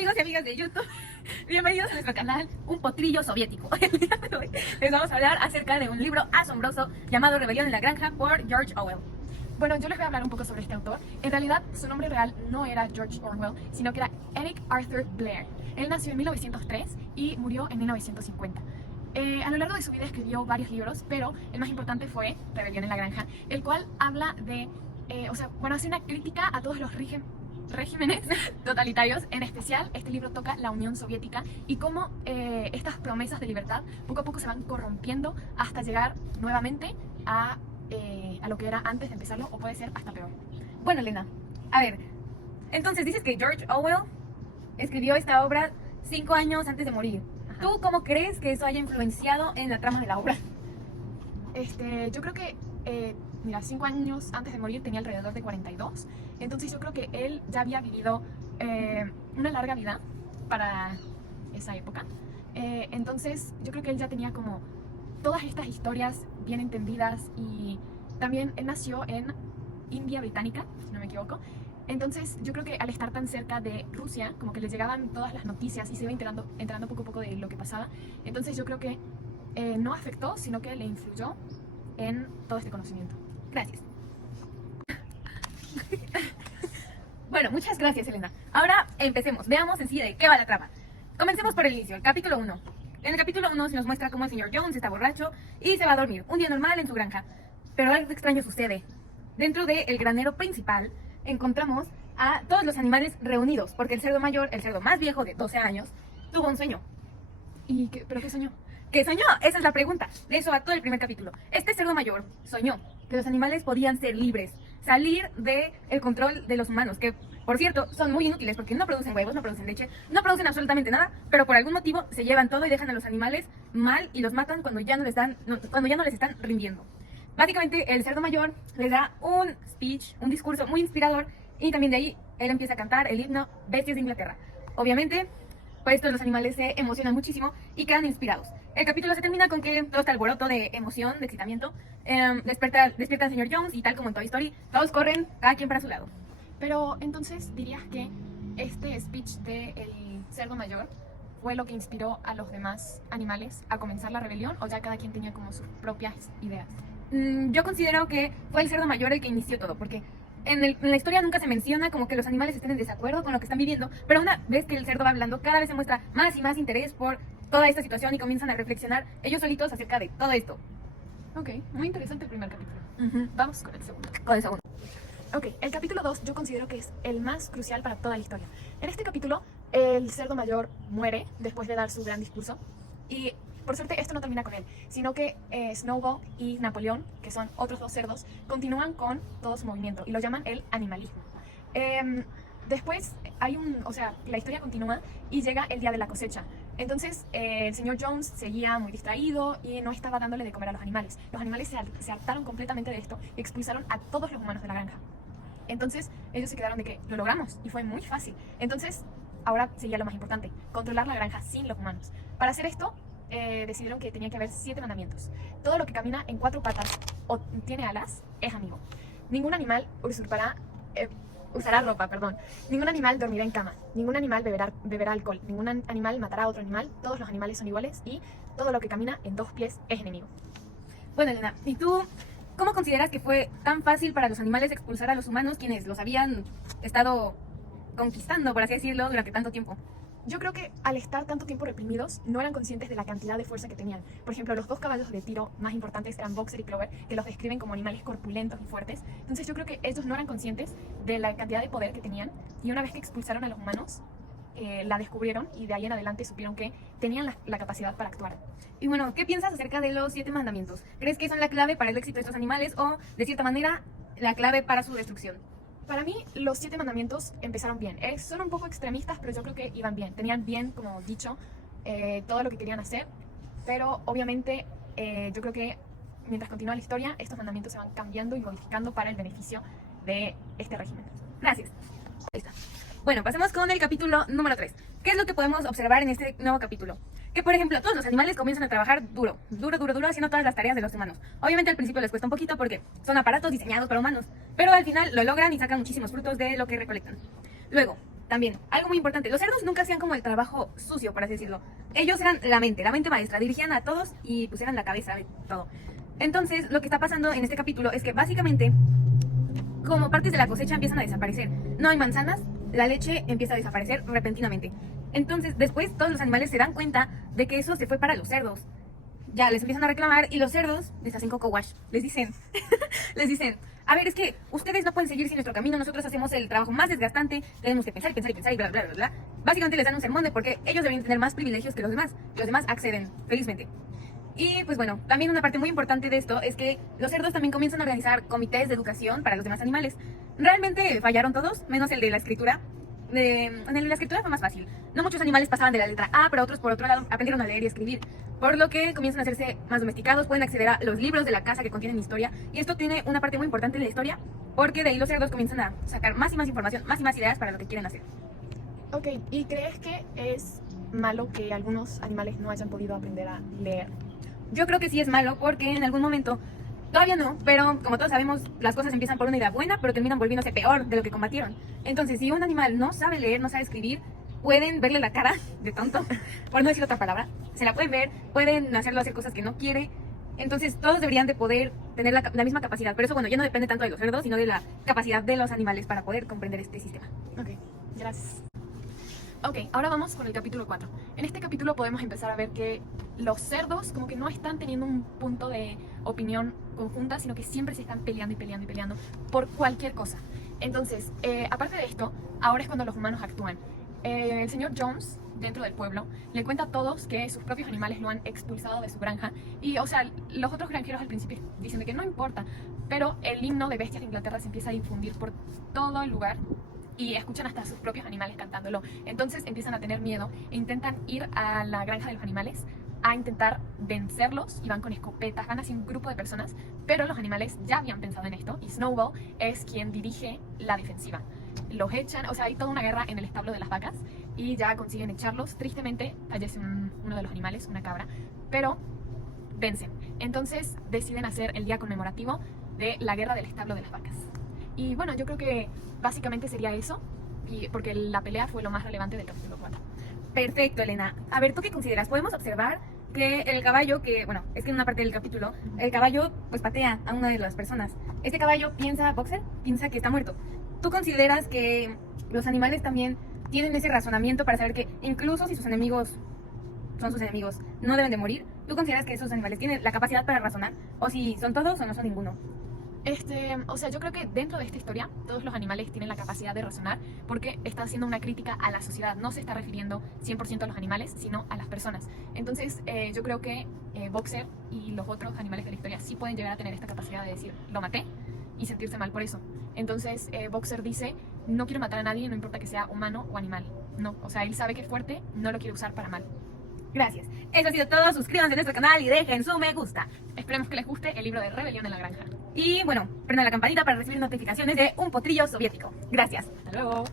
amigos y amigas de YouTube, bienvenidos a nuestro canal Un Potrillo Soviético. El día de hoy les vamos a hablar acerca de un libro asombroso llamado Rebelión en la Granja por George Orwell. Bueno, yo les voy a hablar un poco sobre este autor. En realidad, su nombre real no era George Orwell, sino que era Eric Arthur Blair. Él nació en 1903 y murió en 1950. A lo largo de su vida escribió varios libros, pero el más importante fue Rebelión en la Granja, el cual habla de, hace una crítica a todos los regímenes totalitarios. En especial, este libro toca la Unión Soviética y cómo estas promesas de libertad poco a poco se van corrompiendo hasta llegar nuevamente a lo que era antes de empezarlo, o puede ser hasta peor. Bueno, Elena, a ver, entonces dices que George Orwell escribió esta obra 5 años antes de morir. Ajá. ¿Tú cómo crees que eso haya influenciado en la trama de la obra? Yo creo que, 5 años antes de morir tenía alrededor de 42. Entonces yo creo que él ya había vivido una larga vida para esa época. Entonces yo creo que él ya tenía como todas estas historias bien entendidas, y también él nació en India Británica, si no me equivoco. Entonces yo creo que al estar tan cerca de Rusia, como que le llegaban todas las noticias y se iba enterando poco a poco de lo que pasaba. Entonces yo creo que no afectó, sino que le influyó en todo este conocimiento. Gracias. Bueno, muchas gracias, Elena. Ahora empecemos, veamos en sí de qué va la trama. Comencemos por el inicio, el capítulo 1. En el capítulo 1 se nos muestra cómo el señor Jones está borracho y se va a dormir, un día normal en su granja. Pero algo extraño sucede. Dentro del granero principal encontramos a todos los animales reunidos, porque el cerdo mayor, el cerdo más viejo de 12 años, tuvo un sueño. ¿Pero qué soñó? ¿Qué soñó? Esa es la pregunta. De eso va todo el primer capítulo. Este cerdo mayor soñó que los animales podían ser libres, salir del control de los humanos, que, por cierto, son muy inútiles porque no producen huevos, no producen leche, no producen absolutamente nada, pero por algún motivo se llevan todo y dejan a los animales mal y los matan cuando ya no les están rindiendo. Básicamente, el cerdo mayor les da un speech, un discurso muy inspirador, y también de ahí él empieza a cantar el himno Bestias de Inglaterra. Obviamente, por esto los animales se emocionan muchísimo y quedan inspirados. El capítulo se termina con que todo este alboroto de emoción, de excitamiento, despierta al señor Jones, y tal como en Toy Story, todos corren, cada quien para su lado. Pero entonces, ¿dirías que este speech del cerdo mayor fue lo que inspiró a los demás animales a comenzar la rebelión, o ya cada quien tenía como sus propias ideas? Yo considero que fue el cerdo mayor el que inició todo, porque en la historia nunca se menciona como que los animales estén en desacuerdo con lo que están viviendo, pero una vez que el cerdo va hablando, cada vez se muestra más y más interés por toda esta situación y comienzan a reflexionar ellos solitos acerca de todo esto. Ok, muy interesante el primer capítulo. Vamos con el segundo. Con el segundo. Ok, el capítulo 2 yo considero que es el más crucial para toda la historia. En este capítulo, el cerdo mayor muere después de dar su gran discurso, y por suerte esto no termina con él, sino que Snowball y Napoleón, que son otros dos cerdos, continúan con todo su movimiento y lo llaman el animalismo. Después la historia continúa y llega el día de la cosecha. Entonces el señor Jones seguía muy distraído y no estaba dándole de comer a los animales. Los animales se hartaron completamente de esto y expulsaron a todos los humanos de la granja. Entonces ellos se quedaron de que lo logramos y fue muy fácil. Entonces ahora seguía lo más importante: controlar la granja sin los humanos. Para hacer esto decidieron que tenía que haber 7 mandamientos. Todo lo que camina en 4 patas o tiene alas es amigo. Ningún animal usará ropa. Ningún animal dormirá en cama. Ningún animal beberá alcohol. Ningún animal matará a otro animal. Todos los animales son iguales, y todo lo que camina en 2 pies es enemigo. Bueno, Elena, ¿y tú cómo consideras que fue tan fácil para los animales expulsar a los humanos, quienes los habían estado conquistando, por así decirlo, durante tanto tiempo? Yo creo que al estar tanto tiempo reprimidos, no eran conscientes de la cantidad de fuerza que tenían. Por ejemplo, los 2 caballos de tiro más importantes eran Boxer y Clover, que los describen como animales corpulentos y fuertes. Entonces yo creo que ellos no eran conscientes de la cantidad de poder que tenían, y una vez que expulsaron a los humanos, la descubrieron, y de ahí en adelante supieron que tenían la capacidad para actuar. Y bueno, ¿qué piensas acerca de los 7 mandamientos? ¿Crees que son la clave para el éxito de estos animales, o, de cierta manera, la clave para su destrucción? Para mí, los 7 mandamientos empezaron bien. Son un poco extremistas, pero yo creo que iban bien. Tenían bien, como dicho, todo lo que querían hacer. Pero obviamente, yo creo que mientras continúa la historia, estos mandamientos se van cambiando y modificando para el beneficio de este régimen. Gracias. Ahí está. Bueno, pasemos con el capítulo número 3. ¿Qué es lo que podemos observar en este nuevo capítulo? Que, por ejemplo, todos los animales comienzan a trabajar duro, haciendo todas las tareas de los humanos. Obviamente al principio les cuesta un poquito porque son aparatos diseñados para humanos, pero al final lo logran y sacan muchísimos frutos de lo que recolectan. Luego, también, algo muy importante, los cerdos nunca hacían como el trabajo sucio, por así decirlo. Ellos eran la mente maestra, dirigían a todos y pues eran la cabeza de todo. Entonces, lo que está pasando en este capítulo es que básicamente, como partes de la cosecha empiezan a desaparecer. No hay manzanas, la leche empieza a desaparecer repentinamente. Entonces, después todos los animales se dan cuenta de que eso se fue para los cerdos. Ya les empiezan a reclamar y los cerdos les hacen coco wash. Les dicen, a ver, es que ustedes no pueden seguir sin nuestro camino, nosotros hacemos el trabajo más desgastante, tenemos que pensar y pensar y pensar y bla, bla, bla, bla. Básicamente les dan un sermón de por qué ellos deberían tener más privilegios que los demás acceden felizmente. Y pues bueno, también una parte muy importante de esto es que los cerdos también comienzan a organizar comités de educación para los demás animales. Realmente fallaron todos, menos el de la escritura. En el de la escritura fue más fácil. No muchos animales pasaban de la letra A, pero otros por otro lado aprendieron a leer y escribir. Por lo que comienzan a hacerse más domesticados, pueden acceder a los libros de la casa que contienen historia. Y esto tiene una parte muy importante en la historia, porque de ahí los cerdos comienzan a sacar más y más información, más y más ideas para lo que quieren hacer. Ok, ¿y crees que es malo que algunos animales no hayan podido aprender a leer? Yo creo que sí es malo porque en algún momento, todavía no, pero como todos sabemos, las cosas empiezan por una idea buena, pero terminan volviéndose peor de lo que combatieron. Entonces, si un animal no sabe leer, no sabe escribir, pueden verle la cara de tonto, por no decir otra palabra, se la pueden ver, pueden hacerlo hacer cosas que no quiere. Entonces, todos deberían de poder tener la misma capacidad. Pero eso, bueno, ya no depende tanto de los cerdos, sino de la capacidad de los animales para poder comprender este sistema. Ok, gracias. Ok, ahora vamos con el capítulo 4. En este capítulo podemos empezar a ver que los cerdos como que no están teniendo un punto de opinión conjunta, sino que siempre se están peleando y peleando y peleando por cualquier cosa. Entonces, aparte de esto, ahora es cuando los humanos actúan. El señor Jones, dentro del pueblo, le cuenta a todos que sus propios animales lo han expulsado de su granja. Y, o sea, los otros granjeros al principio dicen de que no importa, pero el himno de Bestias de Inglaterra se empieza a difundir por todo el lugar y escuchan hasta a sus propios animales cantándolo. Entonces empiezan a tener miedo e intentan ir a la granja de los animales a intentar vencerlos y van con escopetas, van así un grupo de personas, pero los animales ya habían pensado en esto y Snowball es quien dirige la defensiva. Los echan, o sea, hay toda una guerra en el establo de las vacas y ya consiguen echarlos. Tristemente fallece uno de los animales, una cabra, pero vencen. Entonces deciden hacer el día conmemorativo de la guerra del establo de las vacas. Y bueno, yo creo que básicamente sería eso, porque la pelea fue lo más relevante del capítulo 4. Perfecto, Elena. A ver, ¿tú qué consideras? Podemos observar que el caballo, bueno, es que en una parte del capítulo, el caballo pues patea a una de las personas. Este caballo Boxer piensa que está muerto. ¿Tú consideras que los animales también tienen ese razonamiento para saber que incluso si sus enemigos son sus enemigos, no deben de morir? ¿Tú consideras que esos animales tienen la capacidad para razonar? ¿O si son todos o no son ninguno? O sea, yo creo que dentro de esta historia todos los animales tienen la capacidad de razonar porque está haciendo una crítica a la sociedad. No se está refiriendo 100% a los animales, sino a las personas. Entonces, yo creo que Boxer y los otros animales de la historia sí pueden llegar a tener esta capacidad de decir, lo maté, y sentirse mal por eso. Entonces, Boxer dice, no quiero matar a nadie, no importa que sea humano o animal. No, o sea, él sabe que es fuerte, no lo quiere usar para mal. Gracias. Eso ha sido todo. Suscríbanse a nuestro canal y dejen su me gusta. Esperemos que les guste el libro de Rebelión en la Granja. Y bueno, prendan la campanita para recibir notificaciones de un potrillo soviético. Gracias. Hasta luego.